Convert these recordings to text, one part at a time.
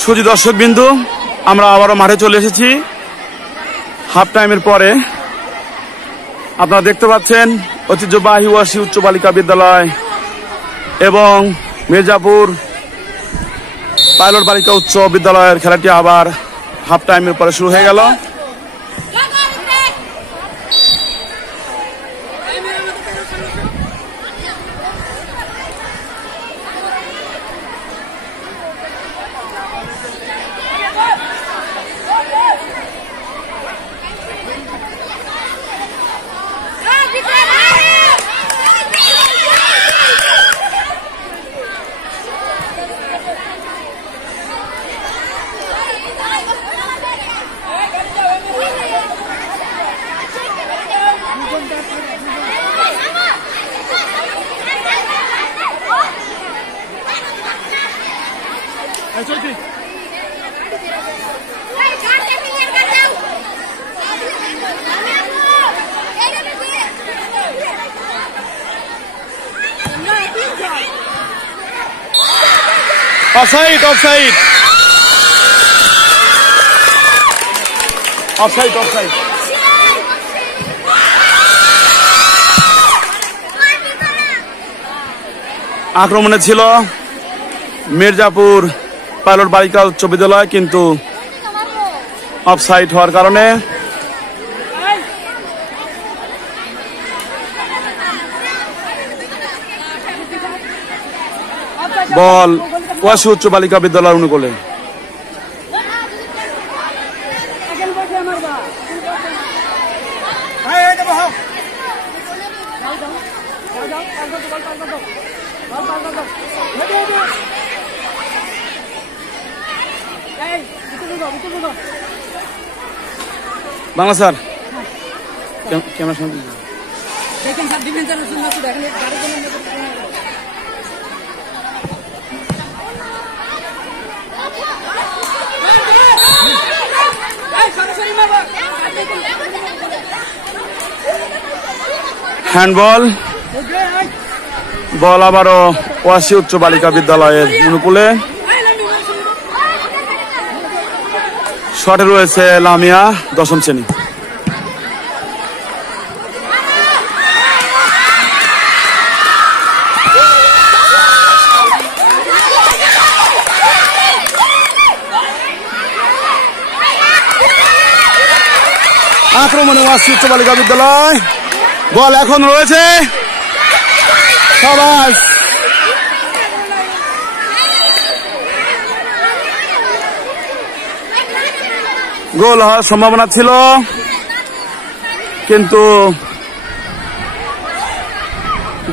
সুধী দর্শকবিন্দু, আমরা আবারও মাঠে চলে এসেছি হাফ টাইমের পরে। আপনারা দেখতে পাচ্ছেন ঐতিহ্যবাহী ওয়াসি উচ্চ বালিকা বিদ্যালয় এবং মির্জাপুর পাইলট বালিকা উচ্চ বিদ্যালয়ের খেলাটি আবার হাফ টাইমের পরে শুরু হয়ে গেল। Offside, offside. Offside, offside. আক্রমণে ছিল মির্জাপুর পাইলট বালিকা উচ্চ বিদ্যালয়, কিন্তু অফসাইড হওয়ার কারণে বল ওয়াসি উচ্চ বালিকা বিদ্যালয় অনুকূলে। বাংলা স্যার ক্যামেরা সামনে দেখেন স্যার, ডিফেন্সার সুন্দর তো দেখেন গাড়ি জন্য হ্যান্ডবল। বল আবারও ওয়াসি উচ্চ বালিকা বিদ্যালয়ের অনুকূলে। শটে রয়েছে লামিয়া, দশম শ্রেণী। আক্রমণে ওয়াসি উচ্চ বালিকা বিদ্যালয়, বল এখন রয়েছে সবাস। গোল হওয়ার সম্ভাবনা ছিল, কিন্তু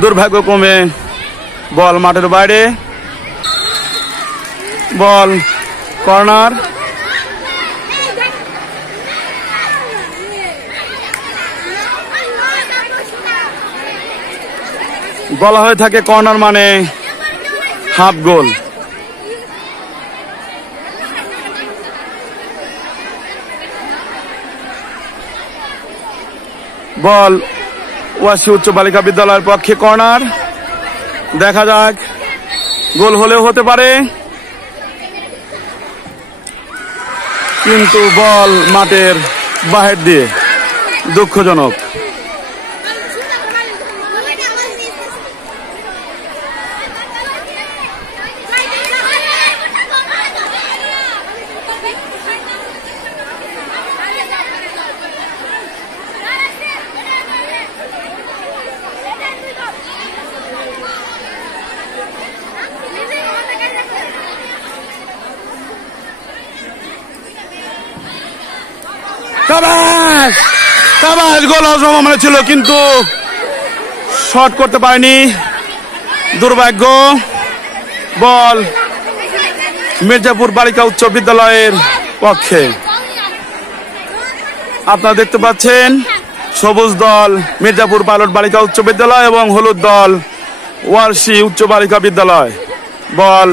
দুর্ভাগ্যক্রমে বল মাঠের বাইরে। বল কর্নার। বলা হয়ে থাকে কর্নার মানে হাফ গোল। বল ওয়াসি উচ্চ বালিকা বিদ্যালয়ের পক্ষে কর্নার। দেখা যাক, গোল হলেও হতে পারে, কিন্তু বল মাঠের বাহির দিয়ে, দুঃখজনক। গোল হওয়ার সম্ভাবনা ছিল, কিন্তু শট করতে পারেনি, দুর্ভাগ্য। বল মির্জাপুর বালিকা উচ্চ বিদ্যালয়ের পক্ষে। আপনারা দেখতে পাচ্ছেন সবুজ দল মির্জাপুর পাইলট বালিকা উচ্চ বিদ্যালয় এবং হলুদ দল ওয়াসি উচ্চ বালিকা বিদ্যালয়। বল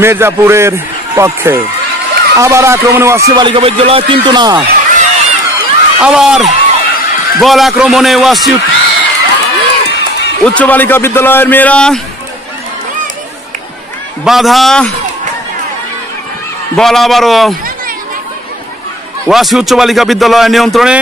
মির্জাপুরের পক্ষে। আবার আক্রমণে ওয়াসি বালিকা বিদ্যালয়, কিন্তু না, আবার বল আক্রমণে ওয়াসি উচ্চ বালিকা বিদ্যালয়ের মেয়েরা। বাধা বল আবারও ওয়াসি উচ্চ বালিকা বিদ্যালয় নিয়ন্ত্রণে।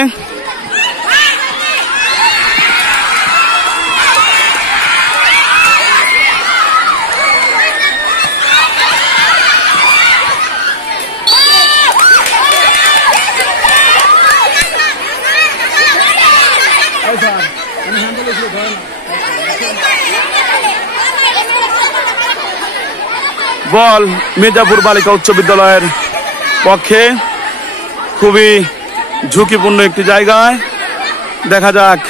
বল মির্জাপুর বালিকা উচ্চ বিদ্যালয়ের পক্ষে। খুবই ঝুঁকিপূর্ণ একটি জায়গায়, দেখা যাক।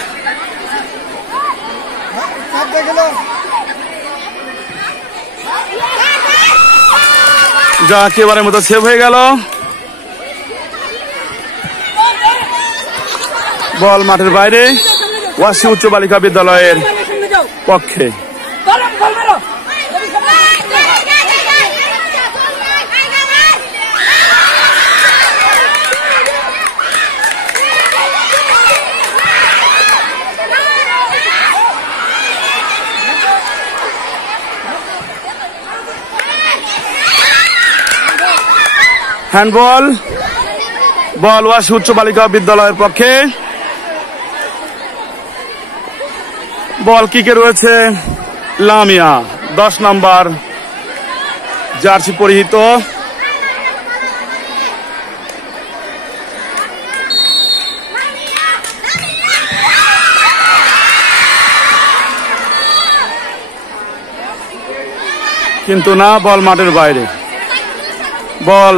যা একেবারে মতো সেভ হয়ে গেল। বল মাঠের বাইরে ওয়াসি উচ্চ বালিকা বিদ্যালয়ের পক্ষে। হ্যান্ডবল, বল ওয়াসি উচ্চ বালিকা বিদ্যালয়ের পক্ষে। বল কিকে রয়েছে লামিয়া, 10 নম্বর জার্সি পরিহিত। কিন্তু না, বল মাঠের বাইরে। বল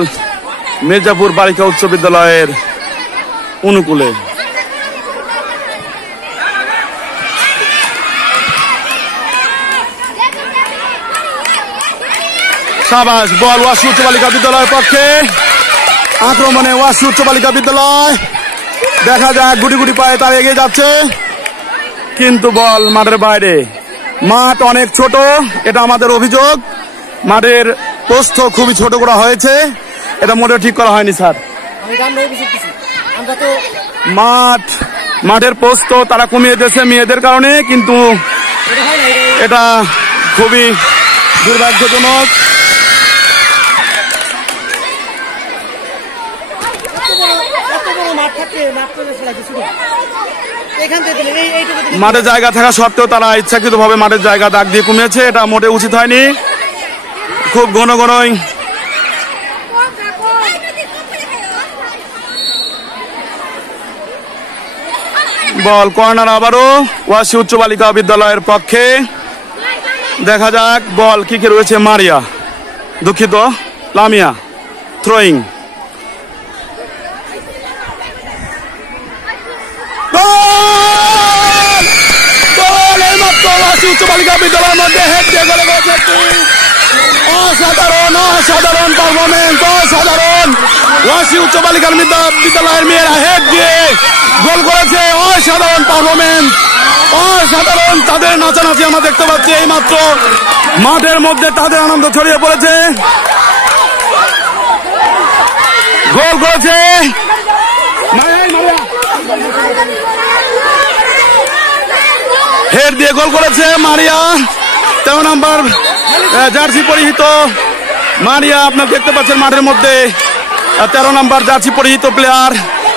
মির্জাপুর বালিকা উচ্চ বিদ্যালয়ের অনুকূলে। সাবাস, বল ওয়াসি উচ্চ বালিকা বিদ্যালয়ের পক্ষে। আক্রমণে ওয়াসি উচ্চ বালিকা বিদ্যালয়, দেখা যাক গুটি গুটি পায়ে তারা এগিয়ে যাচ্ছে, কিন্তু বল মাঠের বাইরে। মাঠ অনেক ছোট, এটা আমাদের অভিযোগ। মাঠের প্রস্থ খুবই ছোট করা হয়েছে, এটা মোটেও ঠিক করা হয়নি স্যার। মাঠের প্রস্থ তারা কমিয়ে দিয়েছে মেয়েদের কারণে, কিন্তু এটা খুবই দুর্ভাগ্যজনক। মাঠে জায়গা থাকা সত্ত্বেও তারা ইচ্ছাকৃত ভাবে মাঠের জায়গা দাগ দিয়ে কমিয়েছে, এটা মোটে উচিত হয়নি। খুব ঘন ঘনই বল কর্নার আবারও ওয়াসি উচ্চ বালিকা বিদ্যালয়ের পক্ষে। দেখা যাক বল কিকে রয়েছে মারিয়া, দুঃখিত লামিয়া। থ্রোয়িং, উচ্চ বালিকা বিদ্যালয়ের মধ্যে হেড দিয়ে গেলে অসাধারণ অসাধারণ পারফরমেন্স, অসাধারণ। ওয়াসি উচ্চ বালিকা বিদ্যালয়ের মেয়েরা হেড দিয়ে গোল করেছে, অসাধারণ পারফরমেন্স, অসাধারণ। তাদের নাচানাচি আমরা দেখতে পাচ্ছি, এইমাত্র মাঠের মধ্যে তাদের আনন্দ ছড়িয়ে পড়েছে। গোল করেছে হেড দিয়ে, গোল করেছে মারিয়া, 13 নম্বর জার্সি পরিহিত মারিয়া। আপনারা দেখতে পাচ্ছেন মাঠের মধ্যে 13 নম্বর জার্সি পরিহিত প্লেয়ার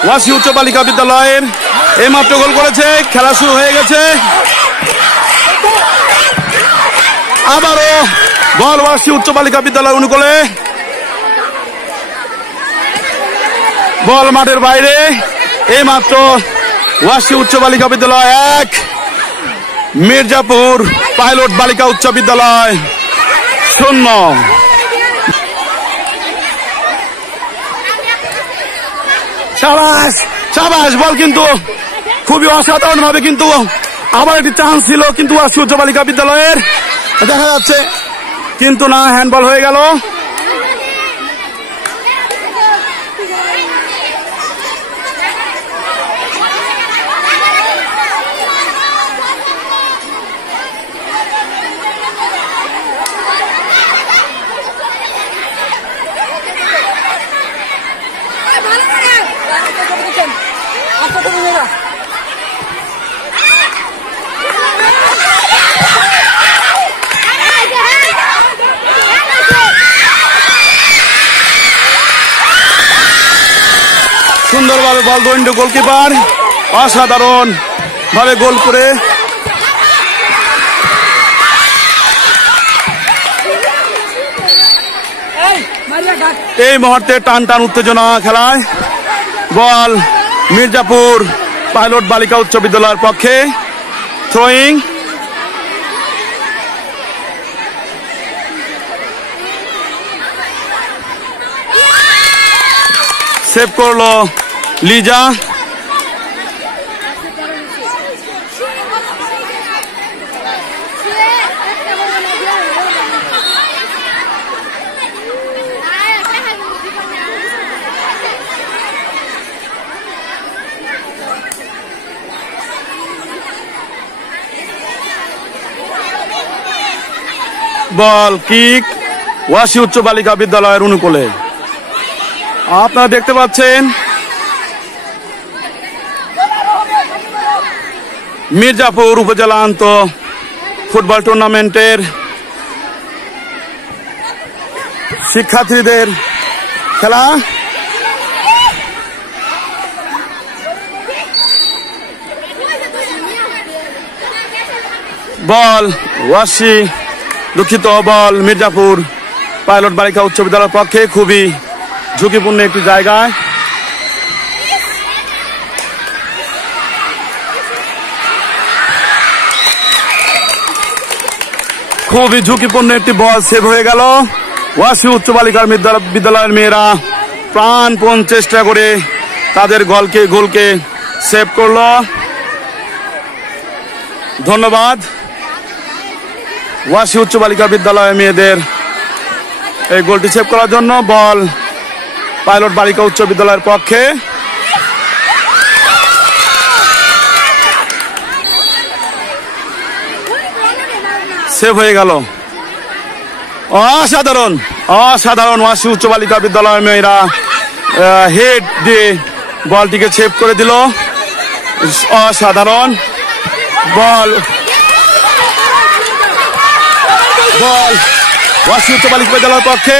ওয়াসি উচ্চ বালিকা বিদ্যালয়ের এইমাত্র গোল করেছে। খেলা শুরু হয়ে গেছে, আবারও বল ওয়াসি উচ্চ বালিকা বিদ্যালয় অনুকূলে। বল মাঠের বাইরে, এইমাত্র ওয়াসি উচ্চ বালিকা বিদ্যালয় 1, মির্জাপুর পাইলট বালিকা উচ্চ বিদ্যালয় 0। সাবাস সাবাস, বল কিন্তু খুবই অসাধারণ ভাবে কিন্তু আবার একটি চান্স ছিল, কিন্তু ওয়াসি উচ্চ বালিকা বিদ্যালয়ের দেখা যাচ্ছে, কিন্তু না, হ্যান্ডবল হয়ে গেল। সুন্দরভাবে বল দৈন্ড গোলকিপার অসাধারণ ভাবে গোল করে এই মুহূর্তে টান টান উত্তেজনা খেলায় বল মির্জাপুর পাইলট বালিকা উচ্চ বিদ্যালয়ের পক্ষে থ্রোয়িং সেভ করলো লিজা বল কিক ওয়াসি উচ্চ বালিকা বিদ্যালয়ের অনুকূলে আপনারা দেখতে পাচ্ছেন মির্জাপুর উপজেলা আন্ত ফুটবল টুর্নামেন্টের শিক্ষার্থীদের খেলা বল ওয়াসি দুঃখিত বল মির্জাপুর পাইলট বালিকা উচ্চ বিদ্যালয়ের পক্ষে খুবই ঝুঁকিপূর্ণ একটি জায়গায় খুবই ঝুঁকিপূর্ণ একটি বল সেভ হয়ে গেল ওয়াসি উচ্চ বালিকার বিদ্যালয়ের মেয়েরা প্রাণপণ চেষ্টা করে তাদের গোলকে সেভ করল ধন্যবাদ ওয়াসি উচ্চ বালিকা বিদ্যালয়ের মেয়েদের এই গোলটি সেভ করার জন্য বল পাইলট বালিকা উচ্চ বিদ্যালয়ের পক্ষে সেভ হয়ে গেল অসাধারণ অসাধারণ ওয়াসি উচ্চ বালিকা বিদ্যালয়ের মেয়েরা হেড দিয়ে বলটিকে সেভ করে দিল অসাধারণ বল বল ওয়াসি উচ্চ বালিকা বিদ্যালয়ের পক্ষে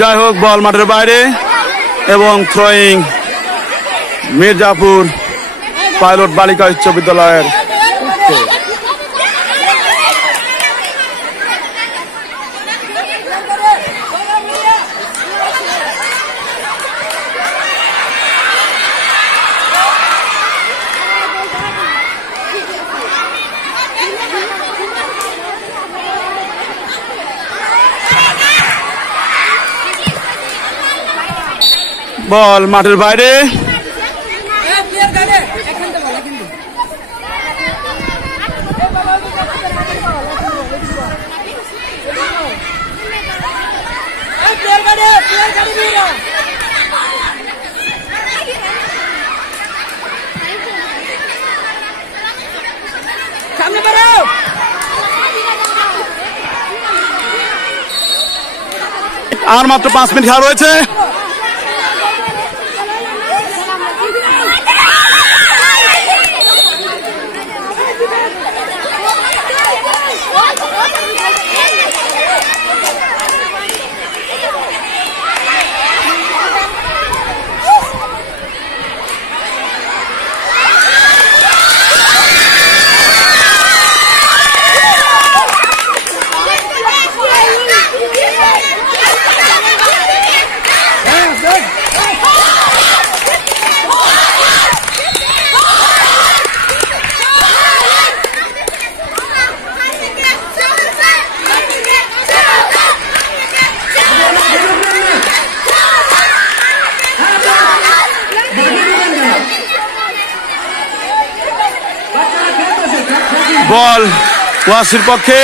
যাই হোক বল মাঠের বাইরে এবং থ্রোয়িং মির্জাপুর পাইলট বালিকা উচ্চ বিদ্যালয়ের বল মাঠের বাইরে আর মাত্র 5 মিনিট খেলা রয়েছে বল ওয়াসির পক্ষে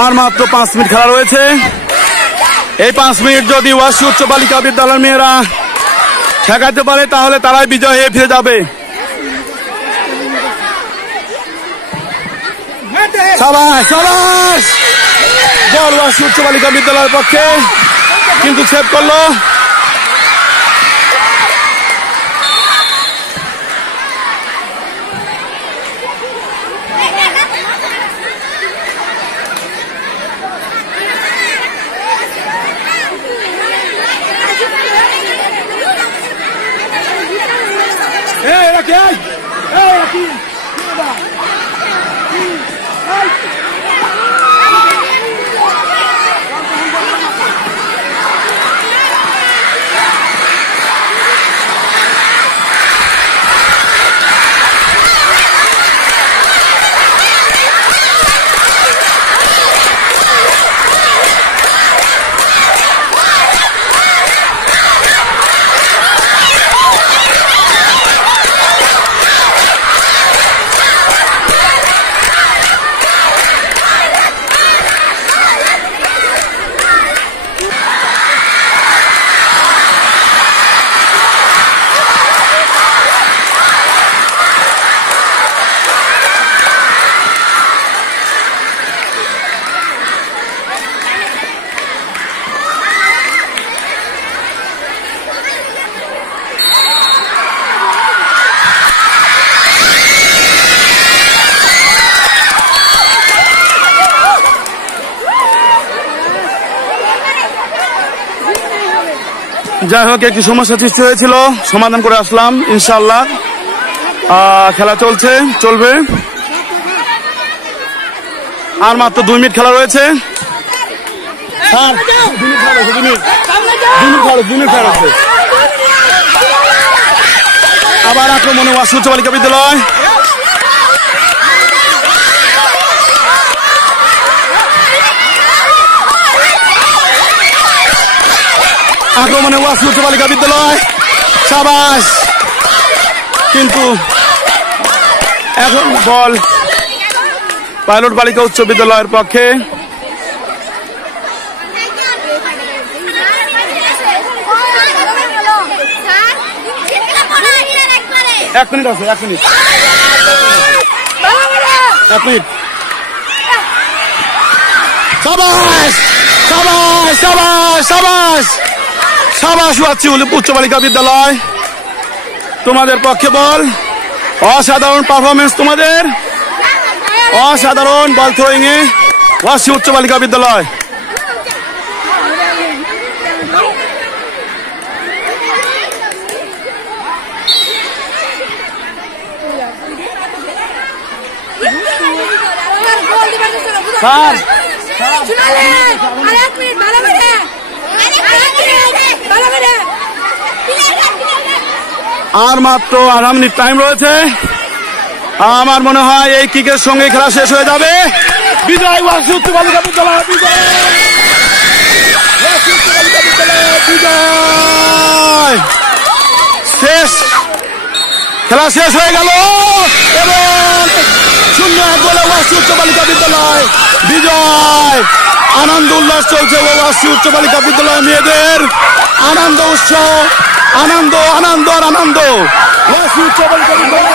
আর মাত্র 5 মিনিট খেলা রয়েছে। এই 5 মিনিট যদি ওয়াসি উচ্চ বালিকা বিদ্যালয়ের মেয়েরা ঠেকাতে পারে তাহলে তারাই বিজয় হয়ে ফিরে যাবে। সাবাস সাবাস, বল ওয়াসি উচ্চ বালিকা বিদ্যালয়ের পক্ষে, কিন্তু সেভ করলো। যাই হোক, একটি সমস্যা সৃষ্টি হয়েছিল, সমাধান করে আসলাম ইনশাআল্লাহ। খেলা চলবে। আর মাত্র 2 মিনিট খেলা রয়েছে। আবার আক্রমণে ওয়াসি উচ্চ বালিকা বিদ্যালয়। আক্রমণে ওয়াসি উচ্চ বালিকা বিদ্যালয়, সাবাস, কিন্তু এখন বল পাইলট বালিকা উচ্চ বিদ্যালয়ের পক্ষে। এক মিনিট আছে, 1 মিনিট। সাবাস সাবাস সাবাস সাবাস সাবাস ওয়াসি উচ্চ বালিকা বিদ্যালয়, তোমাদের পক্ষে বল। অসাধারণ পারফরমেন্স তোমাদের, অসাধারণ বল থ্রোয়িং এ ওয়াসি উচ্চ বালিকা বিদ্যালয়। স্যার আর মাত্র 8 মিনিট টাইম রয়েছে। আমার মনে হয় এই কিকের সঙ্গে খেলা শেষ হয়ে যাবে। বিজয় ওয়াসি উচ্চ বালিকা বিদ্যালয়, বিজয় বিজয়। খেলা শেষ হয়ে গেল এবং 0-1 গোলে ওয়াসি উচ্চ বালিকা বিদ্যালয় বিজয়। আনন্দ উল্লাস চলছে ওয়াসি উচ্চ বালিকা বিদ্যালয় মেয়েদের, আনন্দ উৎসব, আনন্দ আনন্দ আর আনন্দ। ওয়াসি উচ্চ বালিকা বিদ্যালয়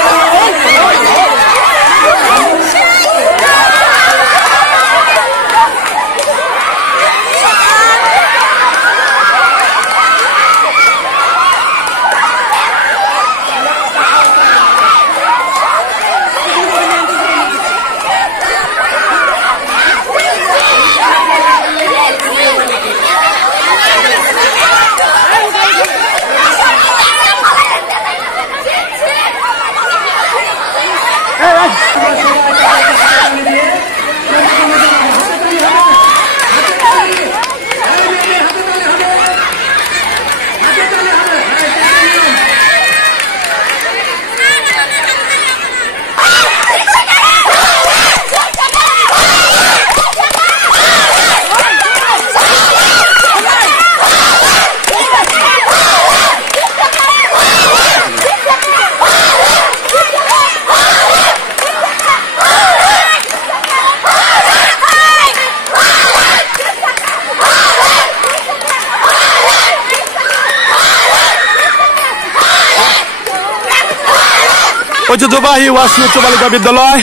ঐতিহ্যবাহী ওয়াসি উচ্চ বালিকা বিদ্যালয়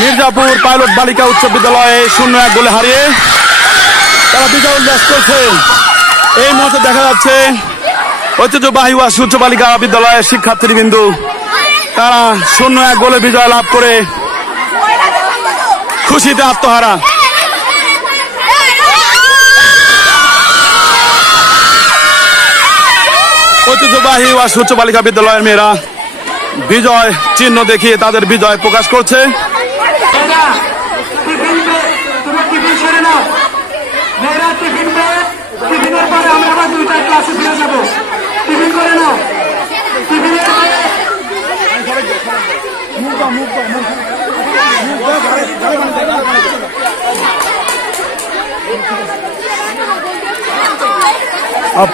মির্জাপুর পাইলট বালিকা উচ্চ বিদ্যালয়ে 0-1 গোলে হারিয়ে তারা বিজয় উল্লাস করছে। এই মুহূর্তে দেখা যাচ্ছে ঐতিহ্যবাহী ওয়াসি উচ্চ বালিকা বিদ্যালয়ের শিক্ষার্থীবৃন্দ তারা 0-1 গোলে বিজয় লাভ করে খুশিতে আত্মহারা। ঐতিহ্যবাহী ওয়াসি উচ্চ বালিকা বিদ্যালয়ের মেয়েরা বিজয় চিহ্ন দেখিয়ে তাদের বিজয় প্রকাশ করছে।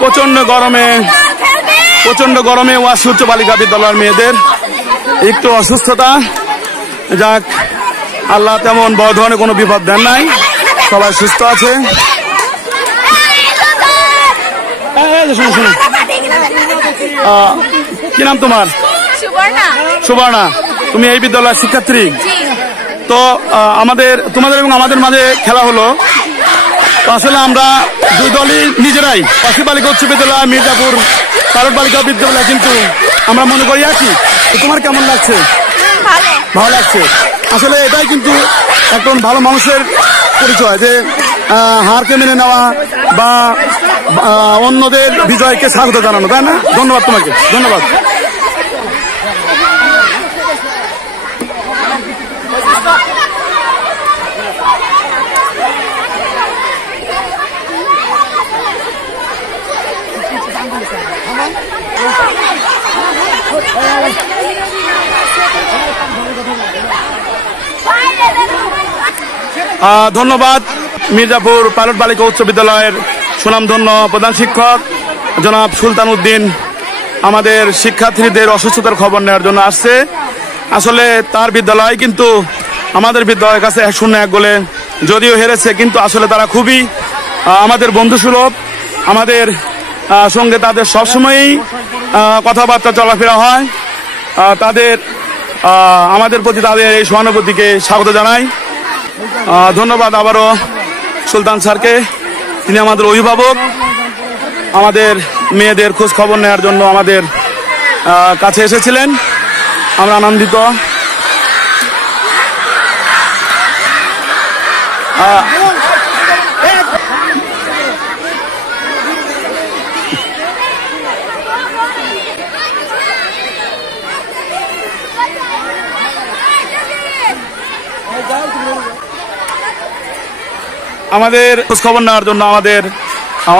প্রচন্ড গরমে ওয়াসি উচ্চ বালিকা বিদ্যালয়ের মেয়েদের একটু অসুস্থতা, যাক আল্লাহ তেমন বড় ধরনের কোনো বিপদ দেন নাই, সবাই সুস্থ আছে। কি নাম তোমার? সুবর্ণা। তুমি এই বিদ্যালয়ের শিক্ষার্থী? তো তোমাদের এবং আমাদের মাঝে খেলা হলো। আসলে আমরা দুই দলই নিজেরাই, ওয়াসি বালিকা উচ্চ বিদ্যালয় মির্জাপুর পাইলট বালিকা বিদ্যালয়, কিন্তু আমরা মনে করি একই। তো তোমার কেমন লাগছে? ভালো লাগছে। আসলে এটাই কিন্তু একজন ভালো মানুষের পরিচয়, যে হারকে মেনে নেওয়া বা অন্যদের বিজয়কে স্বাগত জানানো, তাই না? ধন্যবাদ তোমাকে, ধন্যবাদ। ধন্যবাদ মির্জাপুর পাইলট বালিকা উচ্চ বিদ্যালয়ের সুনামধন্য প্রধান শিক্ষক জনাব সুলতান উদ্দিন আমাদের শিক্ষার্থীদের অসুস্থতার খবর নেওয়ার জন্য আসছে। আসলে তার বিদ্যালয় কিন্তু আমাদের বিদ্যালয়ের কাছে 0-1 গোলে যদিও হেরেছে, কিন্তু আসলে তারা খুবই আমাদের বন্ধুসুলভ, আমাদের সঙ্গে তাদের সবসময়ই কথাবার্তা চলাফেরা হয়। আমাদের প্রতি তাদের এই সহানুভূতিকে স্বাগত জানাই। ধন্যবাদ আবারও সুলতান স্যারকে, তিনি আমাদের অভিভাবক, আমাদের মেয়েদের খোঁজ খবর নেওয়ার জন্য আমাদের কাছে এসেছিলেন। আমরা আনন্দিত। আমাদের খোঁজখবর নেওয়ার জন্য আমাদের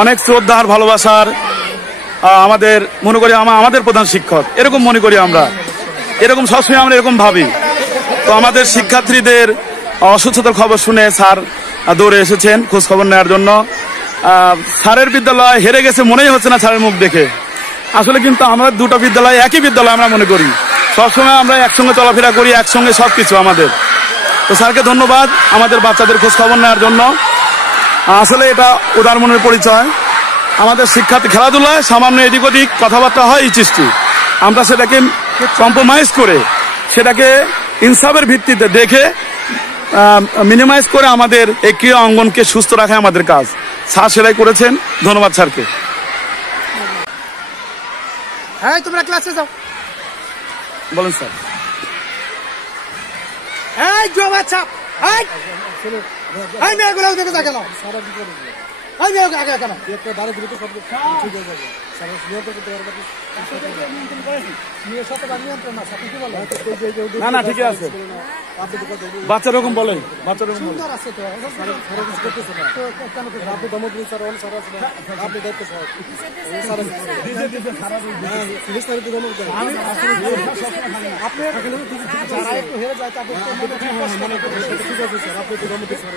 অনেক শ্রদ্ধার ভালোবাসার আমাদের মনে করি আমাদের প্রধান শিক্ষক, এরকম মনে করি আমরা, এরকম সবসময় আমরা এরকম ভাবি। তো আমাদের শিক্ষার্থীদের অসুস্থতার খবর শুনে স্যার দৌড়ে এসেছেন খোঁজখবর নেওয়ার জন্য। স্যারের বিদ্যালয় হেরে গেছে মনেই হচ্ছে না স্যারের মুখ দেখে। আসলে কিন্তু আমরা দুটো বিদ্যালয় একই বিদ্যালয় আমরা মনে করি, সবসময় আমরা একসঙ্গে চলাফেরা করি, একসঙ্গে সবকিছু আমাদের। তো স্যারকে ধন্যবাদ আমাদের বাচ্চাদের খোঁজখবর নেওয়ার জন্য। আসলে এটা উদার মনের পরিচয়। আমাদের শিক্ষার্থী খেলাধুলায় সামান্য এদিক ওদিক কথাবার্তা হয় এই সৃষ্টি, আমরা সেটাকে কম্প্রোমাইজ করে, সেটাকে ইনসাফের ভিত্তিতে দেখে মিনিমাইজ করে আমাদের এই ক্রীড়া অঙ্গনকে সুস্থ রাখা আমাদের কাজ। স্যার সেটাই করেছেন, ধন্যবাদ স্যারকে। হ্যাঁ, তোমরা ক্লাসে যাও। বলেন স্যার। এই জমা চাপ, এই মেয়েগুলো দেখে যা কেন? এই মেয়ে আগে কেন? একটা দাঁড়ে দ্রুত শব্দ ঠিক হয়ে যাবে। স্যার নিয়ন্ত্রণ করতে পারবে না। নিয়ে সাথে নিয়ন্ত্রণ না, সাথে কি বলে? না ঠিকই আছে। বাচ্চা রকম বলেন, বাচ্চা রকম সুন্দর আছে তো। স্যার কিছু করতেছে না তো কেন? আপনি দমক দিন স্যার, স্যার আছে না, আপনি দায়িত্ব স্যার। স্যার দিতে খারাপ হ্যাঁ, পুলিশ স্যার তো দমক দেয়। আমি আপনি যারা একটু হেরে যায় তাদের মনে ঠিক আছে স্যার, আপনি তো দমক দিন স্যার।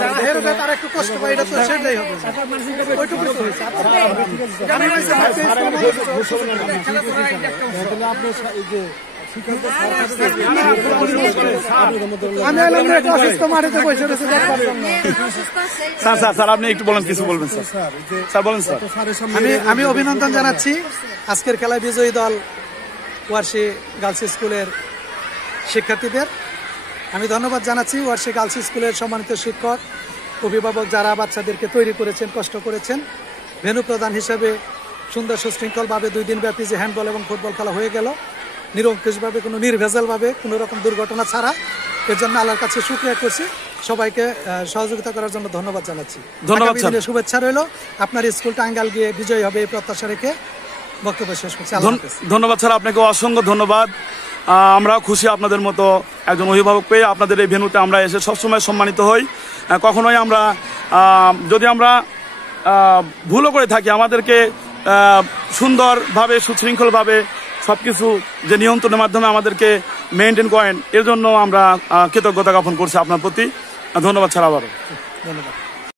যারা হেরে যায় তারা একটু কষ্ট পায়, এটা তো সেটাই হবে। ওইটুকু তো ঠিক আছে। আমি আপনি এই যে আপনি একটু বলেন, কিছু বলবেন স্যার? বলেন স্যার। আমি অভিনন্দন জানাচ্ছি আজকের খেলায় বিজয়ী দল ওয়ারশি গার্লস স্কুলের শিক্ষার্থীদের। আমি ধন্যবাদ জানাচ্ছি ওয়ারশি গার্লস স্কুলের সম্মানিত শিক্ষক, অভিভাবক যারা বাচ্চাদেরকে তৈরি করেছেন, কষ্ট করেছেন। ভেন্যু প্রধান হিসেবে সুন্দর সুশৃঙ্খলভাবে 2 দিন ব্যাপী যে হ্যান্ডবল এবং ফুটবল খেলা হয়ে গেল নিরঙ্কুশভাবে, কোনো নির্ভেজালভাবে, কোনো রকম দুর্ঘটনা ছাড়া। এর জন্য আল্লাহর কাছে শুকরিয়া করছি। সবাইকে সহযোগিতা করার জন্য ধন্যবাদ জানাচ্ছি। ধন্যবাদ, শুভেচ্ছা রইল। আপনার স্কুল টাঙ্গাইল গিয়ে বিজয়ী হবে এই প্রত্যাশা রেখে বক্তব্য শেষ করছি। ধন্যবাদ স্যার, আপনাকে অসংখ্য ধন্যবাদ। আমরা খুশি আপনাদের মতো একজন অভিভাবক পেয়ে। আপনাদের এই ভেন্যুতে আমরা এসে সবসময় সম্মানিত হই। কখনোই আমরা যদি আমরা ভুলও করে থাকি, আমাদেরকে সুন্দরভাবে সুশৃঙ্খলভাবে সবকিছু যে নিয়ন্ত্রণের মাধ্যমে আমাদেরকে মেনটেন করেন, এর জন্য আমরা কৃতজ্ঞতা জ্ঞাপন করছি আপনার প্রতি। ধন্যবাদ স্যার, আবারও ধন্যবাদ।